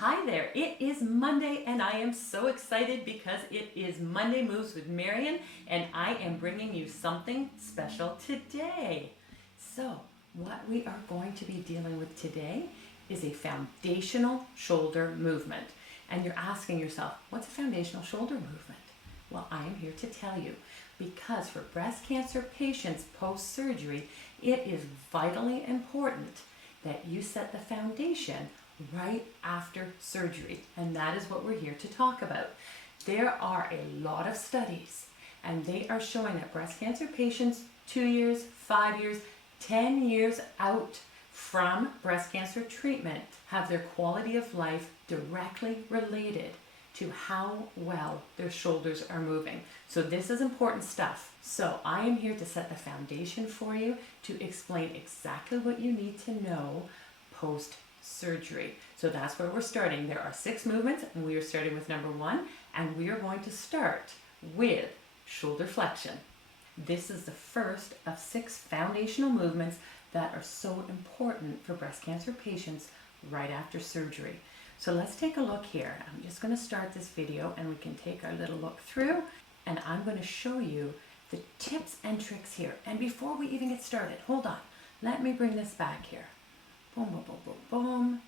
hi there. It is Monday and I am so excited because it is Monday Moves with Marion and I am bringing you something special today. So what we are going to be dealing with today is a foundational shoulder movement. And you're asking yourself, what's a foundational shoulder movement? Well, I am here to tell you because for breast cancer patients post-surgery, it is vitally important that you set the foundation right after surgery, and that is what we're here to talk about. There are a lot of studies and they are showing that breast cancer patients 2 years, 5 years, 10 years out from breast cancer treatment have their quality of life directly related to how well their shoulders are moving. So this is important stuff. So I am here to set the foundation for you to explain exactly what you need to know post-surgery. So that's where we're starting. There are 6 movements and we are starting with number 1, and we are going to start with shoulder flexion. This is the first of 6 foundational movements that are so important for breast cancer patients right after surgery. So let's take a look here. I'm just going to start this video and we can take our little look through, and I'm going to show you the tips and tricks here. And before we even get started, hold on. Let me bring this back here. Boom, boom, boom, boom, boom.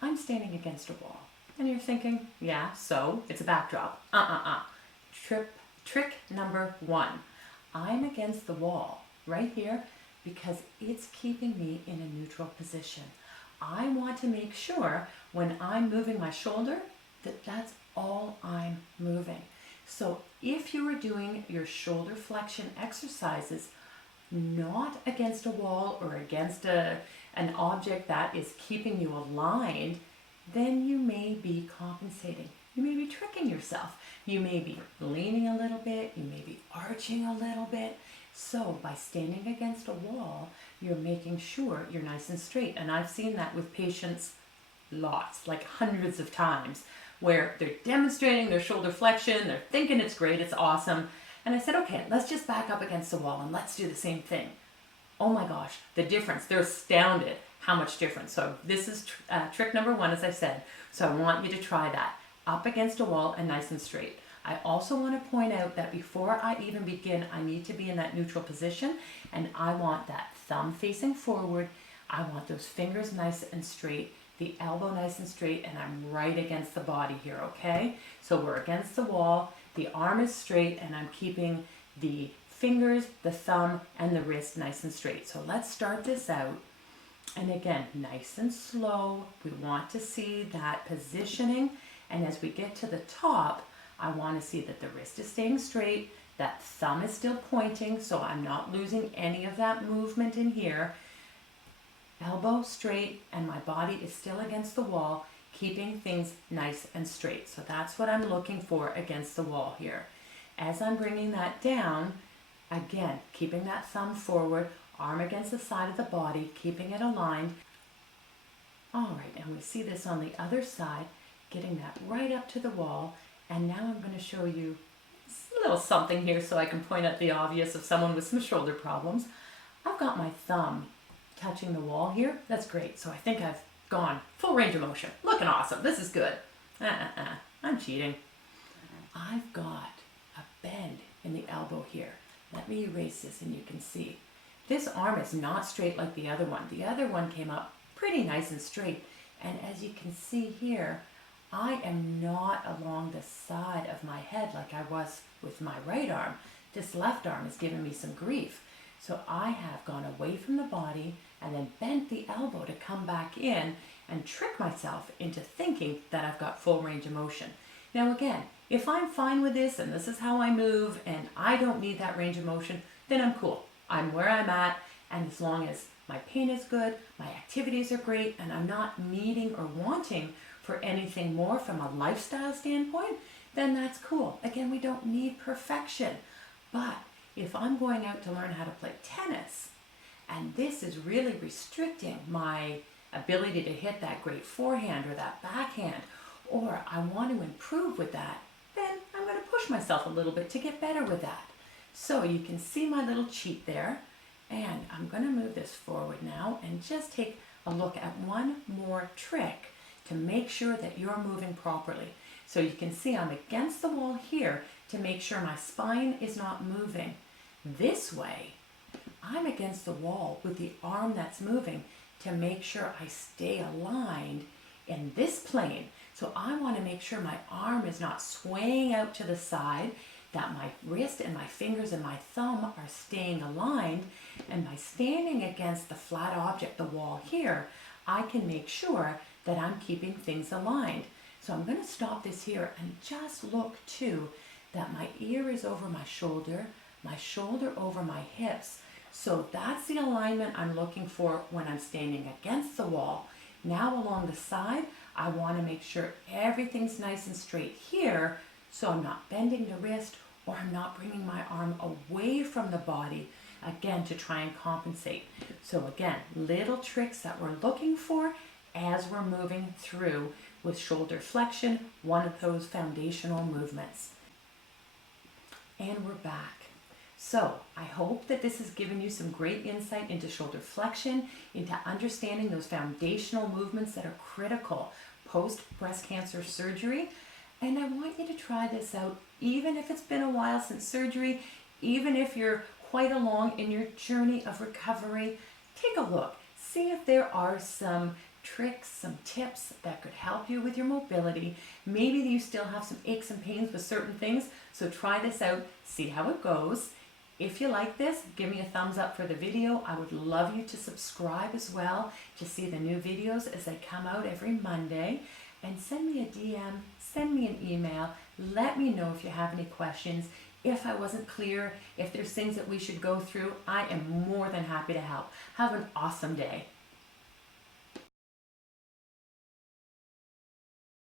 I'm standing against a wall. And you're thinking, yeah, so it's a backdrop. Trick number 1. I'm against the wall right here because it's keeping me in a neutral position. I want to make sure when I'm moving my shoulder that that's all I'm moving. So if you are doing your shoulder flexion exercises not against a wall or against an object that is keeping you aligned, then you may be compensating. You may be tricking yourself. You may be leaning a little bit. You may be arching a little bit. So by standing against a wall, you're making sure you're nice and straight. And I've seen that with patients lots, like hundreds of times, where they're demonstrating their shoulder flexion. They're thinking it's great, it's awesome. And I said, okay, let's just back up against the wall and let's do the same thing. Oh my gosh, the difference. They're astounded how much difference. So this is trick number 1, as I said. So I want you to try that. Up against a wall and nice and straight. I also want to point out that before I even begin, I need to be in that neutral position, and I want that thumb facing forward. I want those fingers nice and straight, the elbow nice and straight, and I'm right against the body here, okay? So we're against the wall, the arm is straight, and I'm keeping the fingers, the thumb, and the wrist nice and straight. So let's start this out. And again, nice and slow. We want to see that positioning, and as we get to the top, I want to see that the wrist is staying straight, that thumb is still pointing, so I'm not losing any of that movement in here. Elbow straight, and my body is still against the wall, keeping things nice and straight. So that's what I'm looking for against the wall here. As I'm bringing that down, again, keeping that thumb forward, arm against the side of the body, keeping it aligned. All right, and we see this on the other side, getting that right up to the wall. And now I'm going to show you a little something here so I can point out the obvious of someone with some shoulder problems. I've got my thumb touching the wall here. That's great. So I think I've gone full range of motion. Looking awesome. This is good. I'm cheating. I've got a bend in the elbow here. Let me erase this and you can see. This arm is not straight like the other one. The other one came up pretty nice and straight. And as you can see here, I am not along the side of my head like I was with my right arm. This left arm is giving me some grief. So I have gone away from the body and then bent the elbow to come back in and trick myself into thinking that I've got full range of motion. Now again, if I'm fine with this and this is how I move and I don't need that range of motion, then I'm cool. I'm where I'm at, and as long as my pain is good, my activities are great, and I'm not needing or wanting for anything more from a lifestyle standpoint, then that's cool. Again, we don't need perfection. But if I'm going out to learn how to play tennis, and this is really restricting my ability to hit that great forehand or that backhand, or I want to improve with that, then I'm going to push myself a little bit to get better with that. So you can see my little cheat there, and I'm going to move this forward now and just take a a look at one more trick to make sure that you're moving properly. So you can see I'm against the wall here to make sure my spine is not moving. This way, I'm against the wall with the arm that's moving to make sure I stay aligned in this plane. So I want to make sure my arm is not swaying out to the side, that my wrist and my fingers and my thumb are staying aligned, and by standing against the flat object, the wall here, I can make sure that I'm keeping things aligned. So I'm going to stop this here and just look too that my ear is over my shoulder over my hips. So that's the alignment I'm looking for when I'm standing against the wall. Now along the side, I want to make sure everything's nice and straight here, so I'm not bending the wrist or I'm not bringing my arm away from the body, again, to try and compensate. So again, little tricks that we're looking for as we're moving through with shoulder flexion, one of those foundational movements. And we're back. So I hope that this has given you some great insight into shoulder flexion, into understanding those foundational movements that are critical post breast cancer surgery. And I want you to try this out, even if it's been a while since surgery, even if you're quite along in your journey of recovery. Take a look, see if there are some tricks, some tips that could help you with your mobility. Maybe you still have some aches and pains with certain things, so try this out, see how it goes. If you like this, give me a thumbs up for the video. I would love you to subscribe as well to see the new videos as they come out every Monday. And send me a DM, send me an email. Let me know if you have any questions. If I wasn't clear, if there's things that we should go through, I am more than happy to help. Have an awesome day.